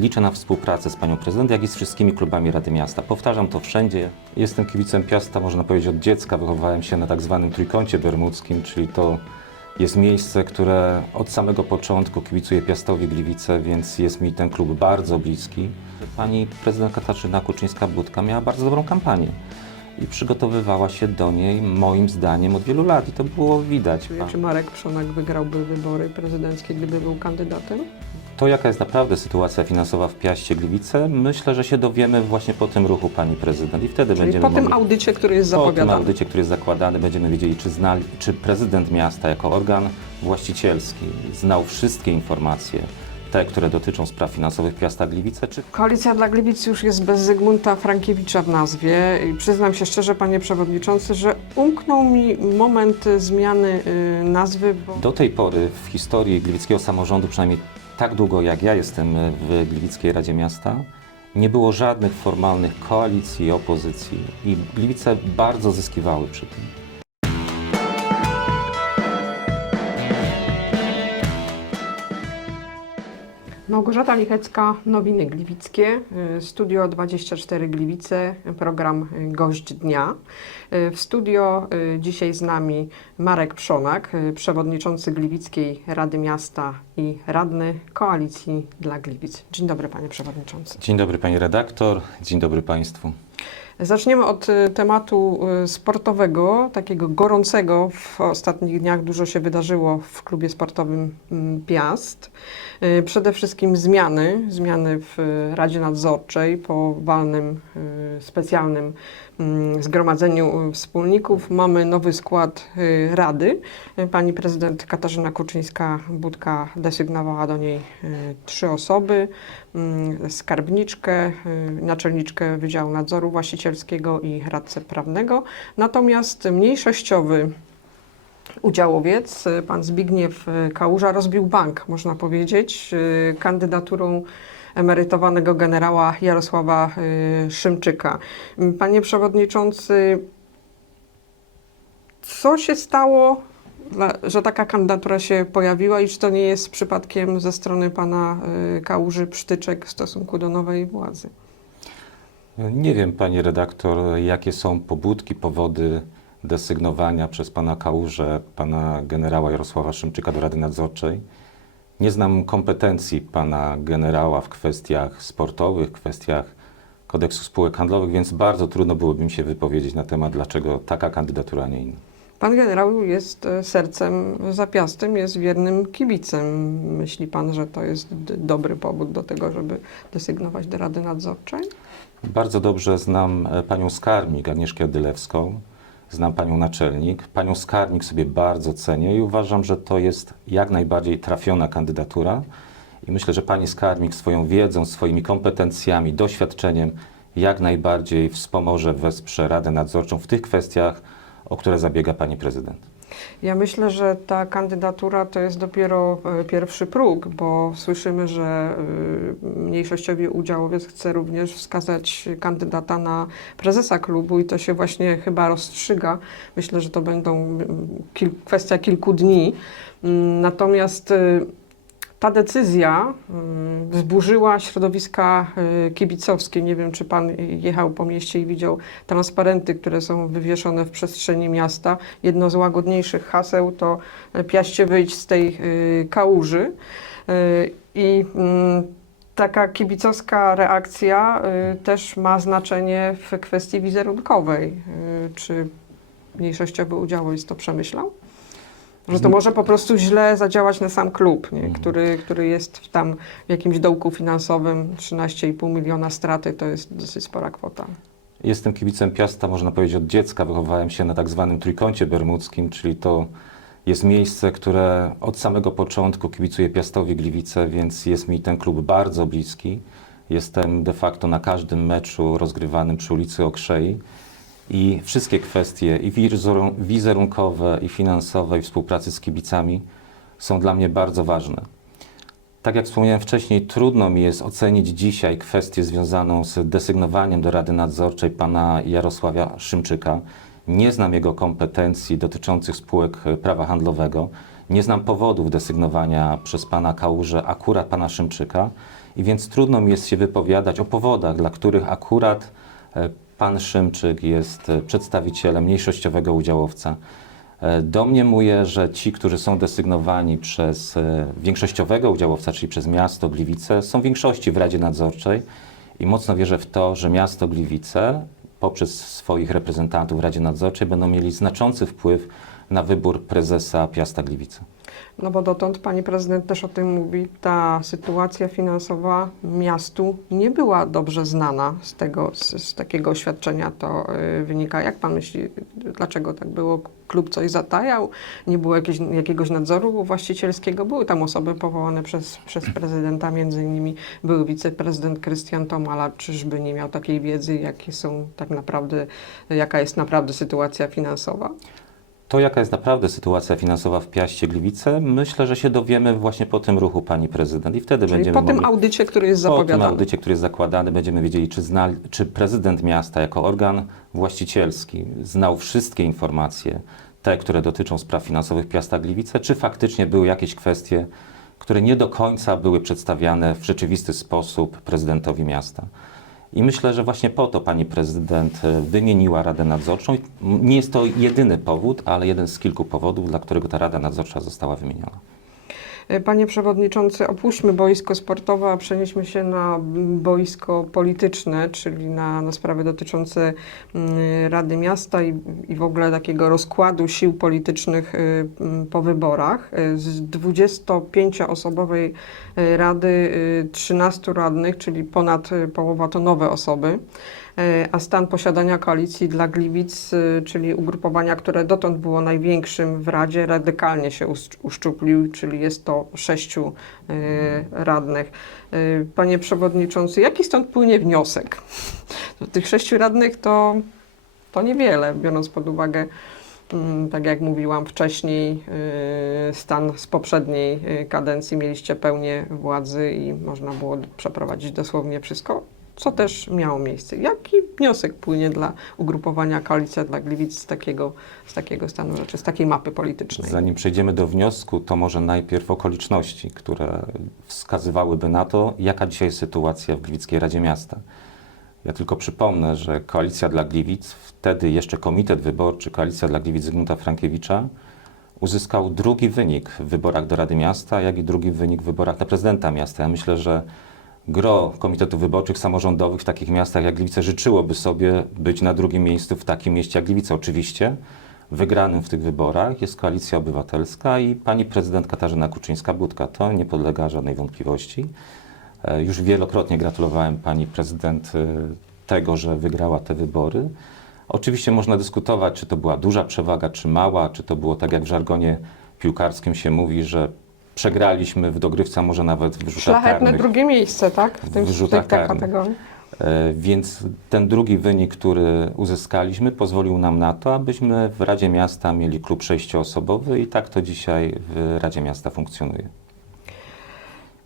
liczę na współpracę z panią prezydent, jak i z wszystkimi klubami Rady Miasta. Powtarzam to wszędzie. Jestem kibicem Piasta, można powiedzieć, od dziecka. Wychowałem się na tak zwanym trójkącie bermudzkim, czyli to jest miejsce, które od samego początku kibicuje Piastowi Gliwice, więc jest mi ten klub bardzo bliski. Pani prezydent Katarzyna Kuczyńska-Budka miała bardzo dobrą kampanię i przygotowywała się do niej, moim zdaniem, od wielu lat i to było widać. Czy Marek Przonak wygrałby wybory prezydenckie, gdyby był kandydatem? To, jaka jest naprawdę sytuacja finansowa w Piaście Gliwice, myślę, że się dowiemy właśnie po tym ruchu pani prezydent i wtedy Czyli będziemy po tym mogli... audycie, który jest Po tym zapowiadany. audycie, który jest zakładany, będziemy wiedzieli, czy, znali, czy prezydent miasta jako organ właścicielski znał wszystkie informacje, te, które dotyczą spraw finansowych Piasta Gliwice, czy Koalicja dla Gliwic już jest bez Zygmunta Frankiewicza w nazwie i przyznam się szczerze, panie przewodniczący, że umknął mi moment zmiany y, nazwy, bo Do tej pory w historii gliwickiego samorządu, przynajmniej tak długo jak ja jestem w Gliwickiej Radzie Miasta, nie było żadnych formalnych koalicji opozycji i Gliwice bardzo zyskiwały przy tym. Małgorzata Lichecka, Nowiny Gliwickie, y, Studio 24 Gliwice, program Gość Dnia. Y, W studio y, dzisiaj z nami Marek Przonak, przewodniczący Gliwickiej Rady Miasta i radny Koalicji dla Gliwic. Dzień dobry panie przewodniczący. Dzień dobry pani redaktor, dzień dobry państwu. Zaczniemy od y, tematu y, sportowego, takiego gorącego. W ostatnich dniach dużo się wydarzyło w klubie sportowym mm, Piast. Y, Przede wszystkim zmiany, zmiany w Radzie Nadzorczej po walnym, specjalnym mm, zgromadzeniu wspólników. Mamy nowy skład y, Rady. Pani prezydent Katarzyna Kuczyńska-Budka desygnowała do niej y, trzy osoby mm, skarbniczkę, y, naczelniczkę Wydziału Nadzoru Właścicielskiego i radcę prawnego. Natomiast mniejszościowy udziałowiec, pan Zbigniew Kałuża, rozbił bank, można powiedzieć, kandydaturą emerytowanego generała Jarosława y, Szymczyka. Panie przewodniczący, co się stało, że taka kandydatura się pojawiła i czy to nie jest przypadkiem ze strony pana y, Kałuży przytyczek w stosunku do nowej władzy? Nie wiem, pani redaktor, jakie są pobudki, powody desygnowania przez pana Kałużę, pana generała Jarosława Szymczyka do Rady Nadzorczej. Nie znam kompetencji pana generała w kwestiach sportowych, kwestiach kodeksu spółek handlowych, więc bardzo trudno byłoby mi się wypowiedzieć na temat, dlaczego taka kandydatura, a nie inna. Pan generał jest e, sercem zapiastym, jest wiernym kibicem. Myśli pan, że to jest dobry powód do tego, żeby desygnować do Rady Nadzorczej? Bardzo dobrze znam e, panią skarbnik Agnieszkę Dylewską, znam panią naczelnik. Panią skarbnik sobie bardzo cenię i uważam, że to jest jak najbardziej trafiona kandydatura. I myślę, że pani skarbnik swoją wiedzą, swoimi kompetencjami, doświadczeniem jak najbardziej wspomoże, wesprze Radę Nadzorczą w tych kwestiach, o które zabiega pani prezydent. Ja myślę, że ta kandydatura to jest dopiero e, pierwszy próg, bo słyszymy, że e, mniejszościowy udziałowiec chce również wskazać kandydata na prezesa klubu i to się właśnie chyba rozstrzyga. Myślę, że to będą kil, kwestia kilku dni. Mm, Natomiast e, ta decyzja mm, wzburzyła środowiska y, kibicowskie. Nie wiem, czy pan jechał po mieście i widział transparenty, które są wywieszone w przestrzeni miasta. Jedno z łagodniejszych haseł to y, Piaście wyjść z tej y, kałuży. I mm, taka kibicowska reakcja też ma znaczenie w kwestii wizerunkowej. Czy mniejszościowy udziałowiec to przemyślał? Że to może po prostu źle zadziałać na sam klub, nie? Który, który jest w tam w jakimś dołku finansowym, 13,5 miliona straty to jest dosyć spora kwota. Jestem kibicem Piasta, można powiedzieć, od dziecka. Wychowałem się na tak zwanym trójkącie bermudzkim, czyli to jest miejsce, które od samego początku kibicuje Piastowi Gliwice, więc jest mi ten klub bardzo bliski. Jestem de facto na każdym meczu rozgrywanym przy ulicy Okrzei i wszystkie kwestie i wizerun- wizerunkowe, i finansowe, i współpracy z kibicami są dla mnie bardzo ważne. Tak jak wspomniałem wcześniej, trudno mi jest ocenić dzisiaj kwestię związaną z desygnowaniem do Rady Nadzorczej pana Jarosława Szymczyka. Nie znam jego kompetencji dotyczących spółek e, prawa handlowego. Nie znam powodów desygnowania przez pana Kałużę akurat pana Szymczyka. i więc trudno mi jest się wypowiadać o powodach, dla których akurat e, pan Szymczyk jest e, przedstawicielem mniejszościowego udziałowca. E, Domniemuję, że ci, którzy są desygnowani przez e, większościowego udziałowca, czyli przez miasto Gliwice, są w większości w Radzie Nadzorczej i mocno wierzę w to, że miasto Gliwice poprzez swoich reprezentantów w Radzie Nadzorczej będą mieli znaczący wpływ na wybór prezesa Piasta Gliwice. No bo dotąd pani prezydent też o tym mówi, ta sytuacja finansowa miastu nie była dobrze znana z tego, z, z takiego oświadczenia to y, wynika. Jak pan myśli, dlaczego tak było? Klub coś zatajał? Nie było jakieś, jakiegoś nadzoru właścicielskiego? Były tam osoby powołane przez, przez prezydenta, między innymi był wiceprezydent Krystian Tomala. Czyżby nie miał takiej wiedzy, jakie są tak naprawdę, jaka jest naprawdę sytuacja finansowa? To, jaka jest naprawdę sytuacja finansowa w Piaście Gliwice, myślę, że się dowiemy właśnie po tym ruchu pani prezydent i wtedy Czyli będziemy po tym mogli... audycie, który jest Po tym zapowiadany. audycie, który jest zakładany, będziemy wiedzieli, czy, zna, czy prezydent miasta jako organ właścicielski znał wszystkie informacje, te, które dotyczą spraw finansowych Piasta Gliwice, czy faktycznie były jakieś kwestie, które nie do końca były przedstawiane w rzeczywisty sposób prezydentowi miasta. I myślę, że właśnie po to pani prezydent e, wymieniła Radę Nadzorczą. Nie jest to jedyny powód, ale jeden z kilku powodów, dla którego ta Rada Nadzorcza została wymieniona. Panie Przewodniczący, opuśćmy boisko sportowe, a przenieśmy się na boisko polityczne, czyli na, na sprawy dotyczące mm, Rady Miasta i, i w ogóle takiego rozkładu sił politycznych y, po wyborach. Y, Z 25-osobowej y, Rady y, 13 radnych, czyli ponad y, połowa to nowe osoby. E, a stan posiadania koalicji dla Gliwic, y, czyli ugrupowania, które dotąd było największym w Radzie, radykalnie się uszcz- uszczuplił, czyli jest to sześciu y, radnych. Panie Przewodniczący, jaki stąd płynie wniosek? Tych sześciu radnych to, to niewiele, biorąc pod uwagę, mm, tak jak mówiłam wcześniej, stan z poprzedniej kadencji. Mieliście pełnię władzy i można było przeprowadzić dosłownie wszystko co też miało miejsce. Jaki wniosek płynie dla ugrupowania Koalicja dla Gliwic z takiego, z takiego stanu rzeczy, z takiej mapy politycznej? Zanim przejdziemy do wniosku, to może najpierw okoliczności, które wskazywałyby na to, jaka dzisiaj jest sytuacja w Gliwickiej Radzie Miasta. Ja tylko przypomnę, że Koalicja dla Gliwic, wtedy jeszcze Komitet Wyborczy Koalicja dla Gliwic Zygmunta Frankiewicza, uzyskał drugi wynik w wyborach do Rady Miasta, jak i drugi wynik w wyborach na prezydenta miasta. Ja myślę, że gro komitetów wyborczych samorządowych w takich miastach jak Gliwice życzyłoby sobie być na drugim miejscu w takim mieście jak Gliwice. Oczywiście wygranym w tych wyborach jest Koalicja Obywatelska i pani prezydent Katarzyna Kuczyńska-Budka. To nie podlega żadnej wątpliwości. E, Już wielokrotnie gratulowałem pani prezydent e, tego, że wygrała te wybory. Oczywiście można dyskutować, czy to była duża przewaga, czy mała, czy to było tak jak w żargonie piłkarskim się mówi, że przegraliśmy w dogrywce, może nawet w rzutach Szlachetne karnych. drugie miejsce, tak? W, tym, W rzutach tej karnych. kategorii. E, Więc ten drugi wynik, który uzyskaliśmy, pozwolił nam na to, abyśmy w Radzie Miasta mieli klub sześcioosobowy i tak to dzisiaj w Radzie Miasta funkcjonuje.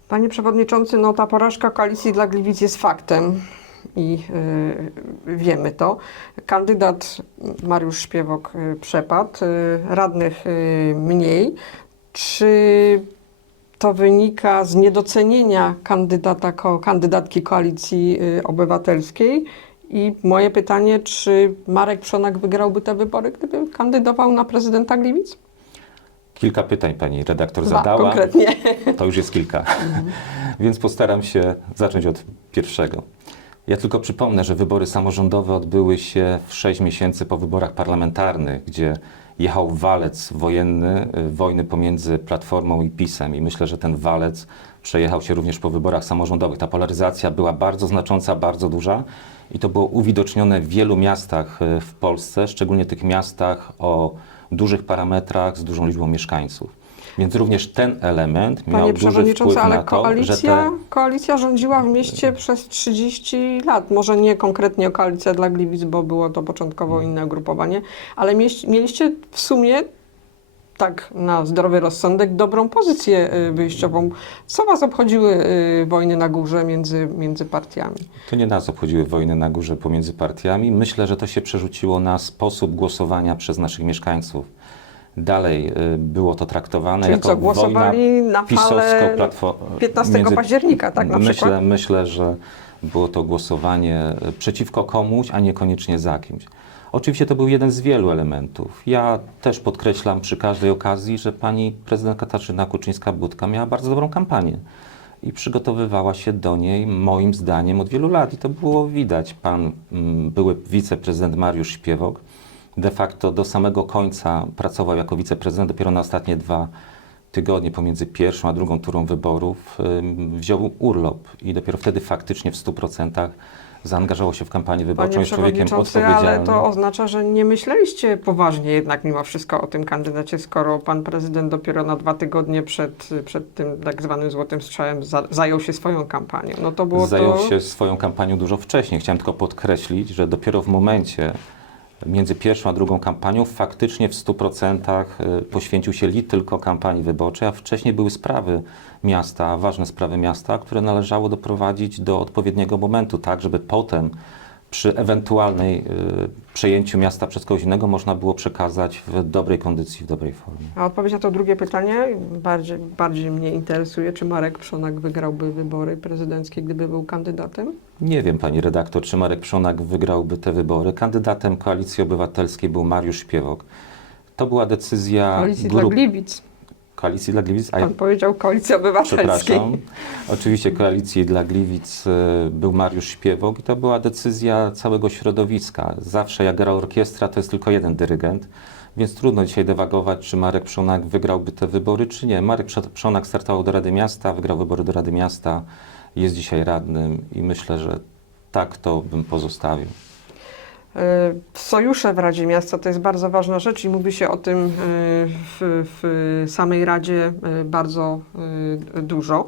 Panie Przewodniczący, no ta porażka Koalicji dla Gliwic jest faktem i y, wiemy to. Kandydat Mariusz Śpiewok y, przepadł, y, radnych y, mniej. Czy to wynika z niedocenienia kandydata, kandydatki Koalicji y, Obywatelskiej? I moje pytanie, czy Marek Przonak wygrałby te wybory, gdyby kandydował na prezydenta Gliwic? Kilka pytań pani redaktor Dwa zadała. konkretnie. To już jest kilka. Więc postaram się zacząć od pierwszego. Ja tylko przypomnę, że wybory samorządowe odbyły się w 6 miesięcy po wyborach parlamentarnych, gdzie jechał walec wojenny, y, wojny pomiędzy Platformą i PiSem. I myślę, że ten walec przejechał się również po wyborach samorządowych. Ta polaryzacja była bardzo znacząca, bardzo duża i to było uwidocznione w wielu miastach y, w Polsce, szczególnie tych miastach o dużych parametrach, z dużą liczbą mieszkańców. Więc również ten element miał Panie duży Przewodniczący, wpływ ale na to, że koalicja, te koalicja rządziła w mieście przez 30 lat. Może nie konkretnie koalicja dla Gliwic, bo było to początkowo Mm. inne ugrupowanie, ale mieliście w sumie tak na zdrowy rozsądek dobrą pozycję y, wyjściową. Co was obchodziły y, wojny na górze między, między partiami? To nie nas obchodziły wojny na górze pomiędzy partiami. Myślę, że to się przerzuciło na sposób głosowania przez naszych mieszkańców. Dalej y, było to traktowane Czyli jako co, głosowali na falę pisowsko-platformową. 15 października, tak na myślę, przykład? Myślę, że było to głosowanie y, przeciwko komuś, a niekoniecznie za kimś. Oczywiście to był jeden z wielu elementów. Ja też podkreślam przy każdej okazji, że pani prezydent Katarzyna Kuczyńska-Budka miała bardzo dobrą kampanię i przygotowywała się do niej moim zdaniem od wielu lat i to było widać. Pan mm, były wiceprezydent Mariusz Śpiewok de facto do samego końca pracował jako wiceprezydent, dopiero na ostatnie dwa tygodnie pomiędzy pierwszą a drugą turą wyborów wziął urlop i dopiero wtedy faktycznie w 100% zaangażował się w kampanię wyborczą. Jest człowiekiem przewodniczący, ale odpowiedzialnym. to oznacza, że nie myśleliście poważnie jednak mimo wszystko o tym kandydacie, skoro pan prezydent dopiero na dwa tygodnie przed, przed tym tak zwanym złotym strzałem za, zajął się swoją kampanią. No to było Zajął to... się swoją kampanią dużo wcześniej. Chciałem tylko podkreślić, że dopiero w momencie między pierwszą a drugą kampanią. Faktycznie w 100% y, poświęcił się tylko kampanii wyborczej, a wcześniej były sprawy miasta, ważne sprawy miasta, które należało doprowadzić do odpowiedniego momentu, tak żeby potem przy ewentualnej y, przejęciu miasta przez kogoś innego można było przekazać w dobrej kondycji, w dobrej formie. A odpowiedź na to drugie pytanie bardziej, bardziej mnie interesuje, czy Marek Przonak wygrałby wybory prezydenckie, gdyby był kandydatem? Nie wiem, pani redaktor, czy Marek Przonak wygrałby te wybory. Kandydatem Koalicji Obywatelskiej był Mariusz Śpiewok. To była decyzja Koalicji dla grup Gliwic. Koalicji dla Gliwic. A Pan powiedział Koalicji Obywatelskiej. Oczywiście Koalicji dla Gliwic e, był Mariusz Śpiewok i to była decyzja całego środowiska. Zawsze jak gra orkiestra, to jest tylko jeden dyrygent. Więc trudno dzisiaj dewagować, czy Marek Przonak wygrałby te wybory, czy nie. Marek Przonak startował do Rady Miasta, wygrał wybory do Rady Miasta, jest dzisiaj radnym i myślę, że tak to bym pozostawił. Y, Sojusze w Radzie Miasta to jest bardzo ważna rzecz i mówi się o tym y, w, w samej Radzie y, bardzo dużo.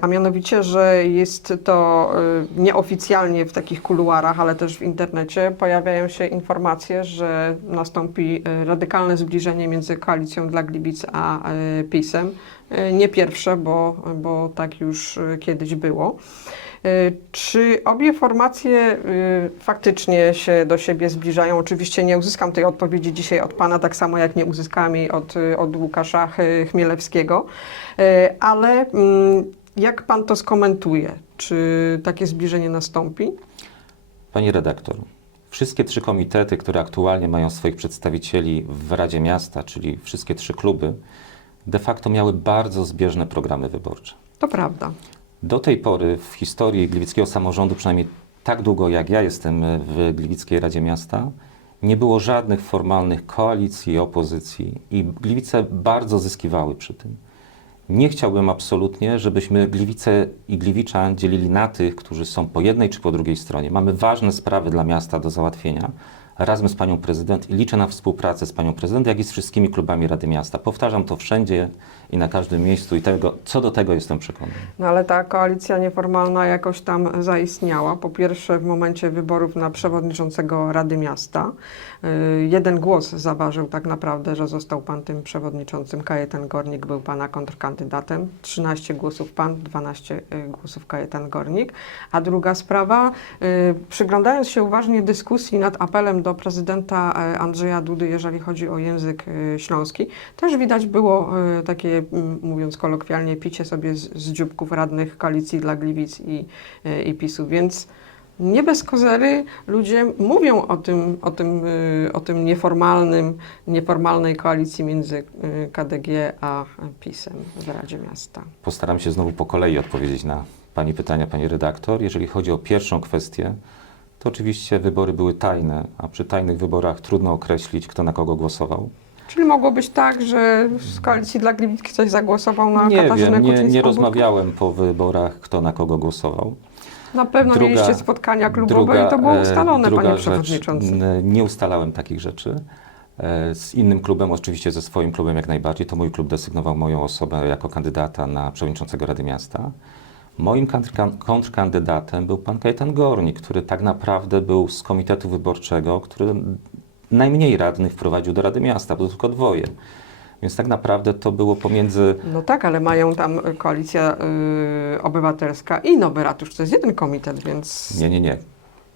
A mianowicie, że jest to nieoficjalnie w takich kuluarach, ale też w internecie pojawiają się informacje, że nastąpi radykalne zbliżenie między Koalicją dla Gliwic a PiSem. Nie pierwsze, bo, bo tak już kiedyś było. Y, Czy obie formacje y, faktycznie się do siebie zbliżają? Oczywiście nie uzyskam tej odpowiedzi dzisiaj od Pana, tak samo jak nie uzyskałem jej od, y, od Łukasza Ch- Chmielewskiego, ale mm, jak Pan to skomentuje? Czy takie zbliżenie nastąpi? Pani redaktor, wszystkie trzy komitety, które aktualnie mają swoich przedstawicieli w Radzie Miasta, czyli wszystkie trzy kluby, de facto miały bardzo zbieżne programy wyborcze. To prawda. Do tej pory w historii gliwickiego samorządu, przynajmniej tak długo jak ja jestem w Gliwickiej Radzie Miasta, nie było żadnych formalnych koalicji i opozycji i Gliwice bardzo zyskiwały przy tym. Nie chciałbym absolutnie, żebyśmy Gliwice i Gliwiczan dzielili na tych, którzy są po jednej czy po drugiej stronie. Mamy ważne sprawy dla miasta do załatwienia razem z panią prezydent i liczę na współpracę z panią prezydent, jak i z wszystkimi klubami Rady Miasta. Powtarzam to wszędzie i na każdym miejscu i tego, co do tego jestem przekonany. No ale ta koalicja nieformalna jakoś tam zaistniała. Po pierwsze w momencie wyborów na przewodniczącego Rady Miasta. y, Jeden głos zaważył tak naprawdę, że został pan tym przewodniczącym. Kajetan Gornik był pana kontrkandydatem. 13 głosów pan, 12 y, głosów Kajetan Gornik. A druga sprawa, y, przyglądając się uważnie dyskusji nad apelem do prezydenta Andrzeja Dudy, jeżeli chodzi o język śląski, też widać było takie, mówiąc kolokwialnie, picie sobie z, z dzióbków radnych koalicji dla Gliwic i, y, i PiSu, więc nie bez kozery ludzie mówią o tym, o tym, y, o tym nieformalnym, nieformalnej koalicji między y, KDG a PiSem w Radzie Miasta. Postaram się znowu po kolei odpowiedzieć na Pani pytania, Pani redaktor. Jeżeli chodzi o pierwszą kwestię, to oczywiście wybory były tajne, a przy tajnych wyborach trudno określić, kto na kogo głosował. Czyli mogło być tak, że z koalicji dla Gliwic ktoś zagłosował na nie Katarzynę wiem, nie, nie rozmawiałem po wyborach, kto na kogo głosował. Na pewno Druga- mieliście spotkania klubowe i to było e, ustalone, druga panie przewodniczący. Nie ustalałem takich rzeczy. E, Z innym klubem, oczywiście ze swoim klubem jak najbardziej, to mój klub desygnował moją osobę jako kandydata na przewodniczącego Rady Miasta. Moim kontrkan- kontrkandydatem był pan Kajetan Gornik, który tak naprawdę był z komitetu wyborczego, który najmniej radnych wprowadził do Rady Miasta, było tylko dwoje. Więc tak naprawdę to było pomiędzy No tak, ale mają tam koalicja y, obywatelska i Nowy Ratusz, to jest jeden komitet, więc Nie, nie, nie.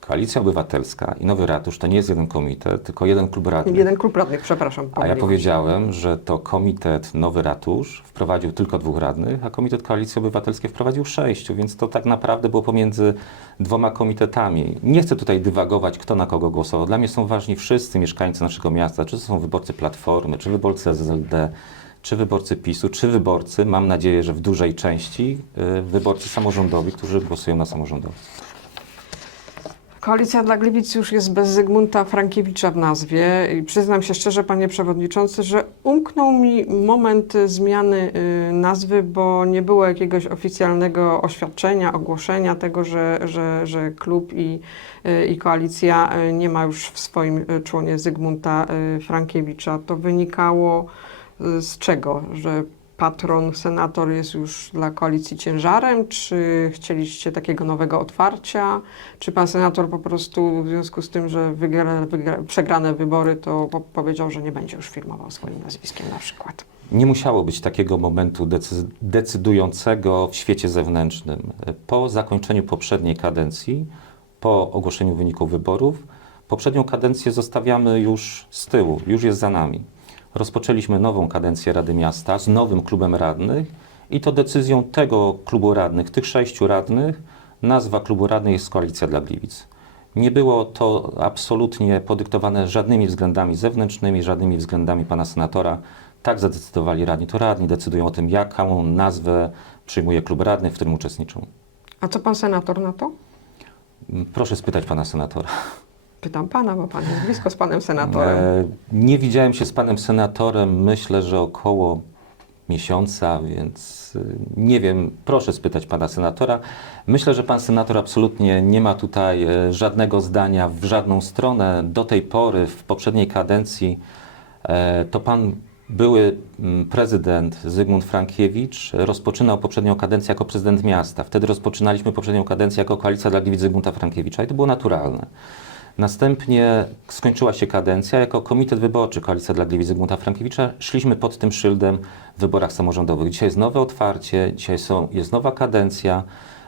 Koalicja Obywatelska i Nowy Ratusz to nie jest jeden komitet, tylko jeden klub radnych. Jeden klub radnych, przepraszam. A ja powiedziałem, że to komitet Nowy Ratusz wprowadził tylko dwóch radnych, a komitet Koalicji Obywatelskiej wprowadził sześciu, więc to tak naprawdę było pomiędzy dwoma komitetami. Nie chcę tutaj dywagować, kto na kogo głosował. Dla mnie są ważni wszyscy mieszkańcy naszego miasta, czy to są wyborcy Platformy, czy wyborcy SLD, czy wyborcy PiSu, czy wyborcy, mam nadzieję, że w dużej części, y, wyborcy samorządowi, którzy głosują na samorządowców. Koalicja dla Gliwic już jest bez Zygmunta Frankiewicza w nazwie i przyznam się szczerze, panie przewodniczący, że umknął mi moment zmiany y, nazwy, bo nie było jakiegoś oficjalnego oświadczenia, ogłoszenia tego, że, że, że klub i, y, i koalicja y, nie ma już w swoim członie Zygmunta Frankiewicza. To wynikało z czego? Że patron, senator jest już dla koalicji ciężarem? Czy chcieliście takiego nowego otwarcia? Czy pan senator po prostu w związku z tym, że wygra, wygra, przegrane wybory, to po, powiedział, że nie będzie już firmował swoim nazwiskiem na przykład? Nie musiało być takiego momentu decy- decydującego w świecie zewnętrznym. Po zakończeniu poprzedniej kadencji, po ogłoszeniu wyników wyborów, poprzednią kadencję zostawiamy już z tyłu, już jest za nami. Rozpoczęliśmy nową kadencję Rady Miasta z nowym klubem radnych i to decyzją tego klubu radnych, tych sześciu radnych, nazwa klubu radnych jest Koalicja dla Gliwic. Nie było to absolutnie podyktowane żadnymi względami zewnętrznymi, żadnymi względami pana senatora. Tak zadecydowali radni. To radni decydują o tym, jaką nazwę przyjmuje klub radnych, w którym uczestniczą. A co pan senator na to? Proszę spytać pana senatora. Pytam pana, bo pan jest blisko z panem senatorem. E, nie widziałem się z panem senatorem, myślę, że około miesiąca, więc y, nie wiem, proszę spytać pana senatora. Myślę, że pan senator absolutnie nie ma tutaj e, żadnego zdania w żadną stronę. Do tej pory, w poprzedniej kadencji, e, to pan były mm, prezydent Zygmunt Frankiewicz rozpoczynał poprzednią kadencję jako prezydent miasta. Wtedy rozpoczynaliśmy poprzednią kadencję jako koalicja dla Gliwic Zygmunta Frankiewicza i to było naturalne. Następnie skończyła się kadencja. Jako Komitet Wyborczy Koalicja dla Gliwic Zygmunta Frankiewicza szliśmy pod tym szyldem w wyborach samorządowych. Dzisiaj jest nowe otwarcie, dzisiaj są, jest nowa kadencja,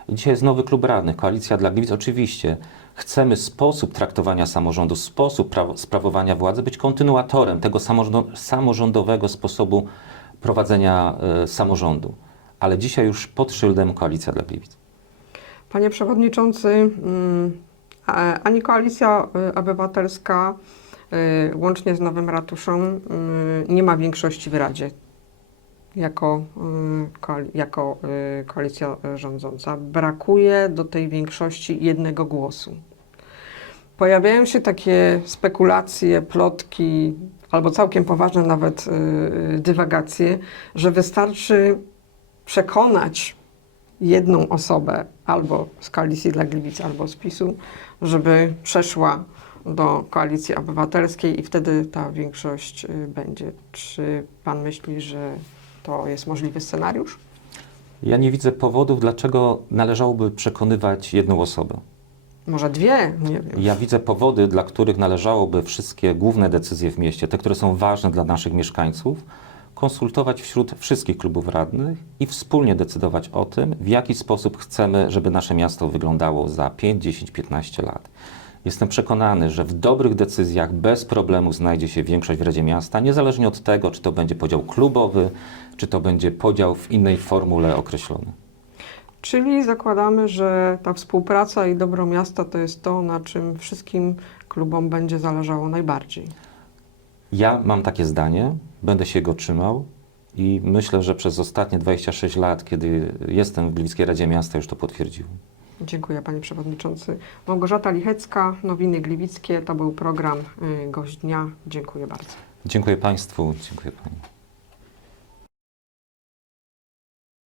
i dzisiaj jest nowy klub radnych. Koalicja dla Gliwic oczywiście chcemy sposób traktowania samorządu, sposób pra- sprawowania władzy być kontynuatorem tego samorządo- samorządowego sposobu prowadzenia e, samorządu. Ale dzisiaj już pod szyldem Koalicja dla Gliwic. Panie przewodniczący, mm, ani koalicja y, obywatelska, y, łącznie z Nowym Ratuszem, nie ma większości w Radzie jako, jako koalicja rządząca. Brakuje do tej większości jednego głosu. Pojawiają się takie spekulacje, plotki, albo całkiem poważne nawet dywagacje, że wystarczy przekonać jedną osobę albo z Koalicji dla Gliwic, albo z PiSu, żeby przeszła do Koalicji Obywatelskiej i wtedy ta większość y, będzie. Czy pan myśli, że to jest możliwy scenariusz? Ja nie widzę powodów, dlaczego należałoby przekonywać jedną osobę. Może dwie? Nie wiem. Ja widzę powody, dla których należałoby wszystkie główne decyzje w mieście, te, które są ważne dla naszych mieszkańców, konsultować wśród wszystkich klubów radnych i wspólnie decydować o tym, w jaki sposób chcemy, żeby nasze miasto wyglądało za 5, 10, 15 lat. Jestem przekonany, że w dobrych decyzjach bez problemu znajdzie się większość w Radzie Miasta, niezależnie od tego, czy to będzie podział klubowy, czy to będzie podział w innej formule określony. Czyli zakładamy, że ta współpraca i dobro miasta to jest to, na czym wszystkim klubom będzie zależało najbardziej. Ja mam takie zdanie, będę się go trzymał i myślę, że przez ostatnie 26 lat, kiedy jestem w Gliwickiej Radzie Miasta, już to potwierdziłem. Dziękuję panie przewodniczący. Małgorzata Lichecka, Nowiny Gliwickie. To był program y, Gość Dnia. Dziękuję bardzo. Dziękuję Państwu, dziękuję Pani.